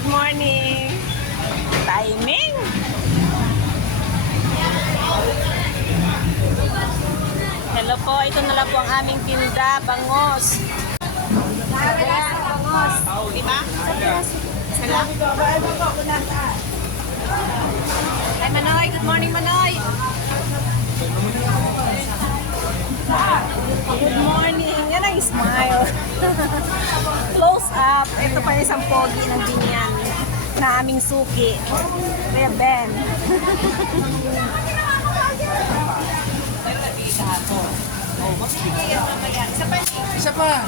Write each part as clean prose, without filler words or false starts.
good morning. Timing. Hello po, ito na lang po ang aming tinda, bangos. Bangos. Diba? Sala? Hi Manoy, good morning Manoy. Good morning. Yan ang smile. Close up. Ito pa yung isang pogi ng binyan na aming suki. Kuya Ben. Isa pa.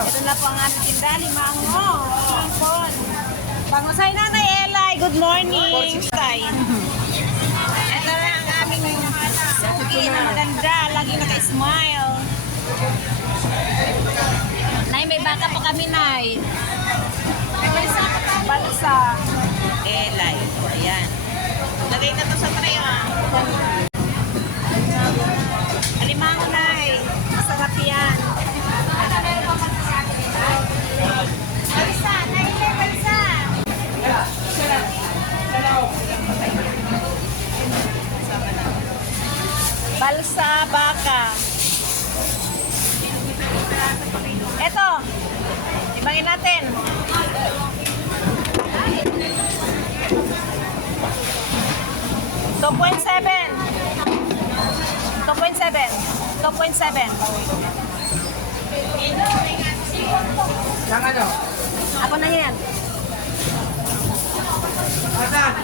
Ito na po ang aming tinda, limango. Hipon. Bangusay na na Elay. Good morning. Ito na ang aming suki na maganda. Lagi naka-smile. Nay, may baka pa kami, Nay. Balsa. Elay. Ayan. Lagay na to sa tray, ah. Alimango, Nay. Masarap yan. Balsa. Nay, balsa. Balsa, baka. Eto. Ibangin natin. $2.7. 2.7. Yang ano? Ako na yan. Asan?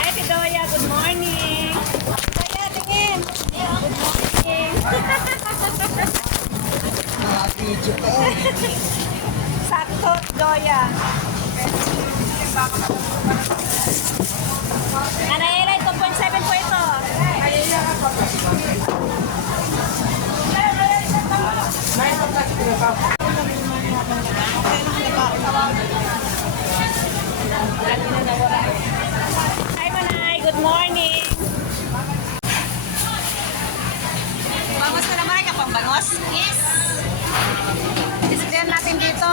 Hi, Pidoya. Good morning. Pidoya, tingin. Good morning. Video ko. Sakto, Pidoya. Nanayelay, 2.7 po ito. Hi, Manay. Good morning. Bangos na naman ka pang bangos? Yes. Ispriyan natin dito.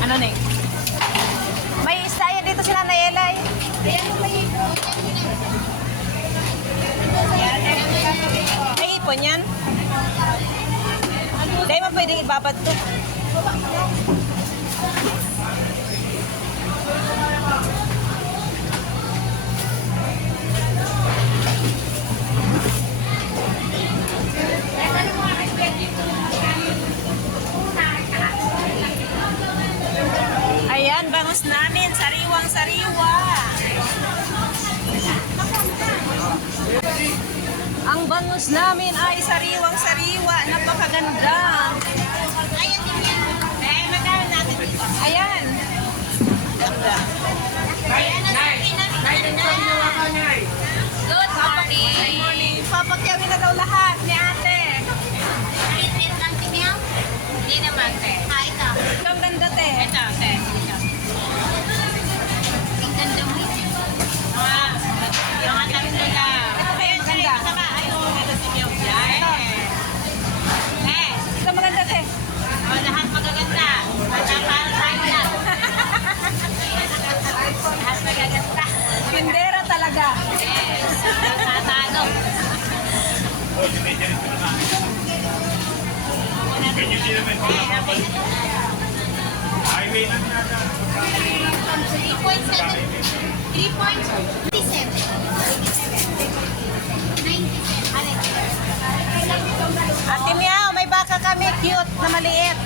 Ano na may isaya dito sila na Elay. May ipon yan? Dahil mo pwedeng ibabad to. Ayan, bangus namin. Sariwang-sariwa. Ang bangus namin ay sariwang-sariwa. Napakaganda. Ayan din yan. Eh, magkano natin dito? Ayan. Ganda. Ayan, good morning. Good morning. Papakyawin na daw lahat ni ate. Itin lang tiniyaw? Hindi naman, te. Ito. Ito ang ganda, te. Ito, te. Ang ganda mo. Yung atang nila. Ito ba yung ganda? Ito si Miyok. Ito maganda, te. Lahat magaganda. Para tayo lang. Lahat magaganda. Pindera talaga. Yes. Tatalo. Highway lang nata. 3.7. Ate Miao, may baka kami cute na maliit.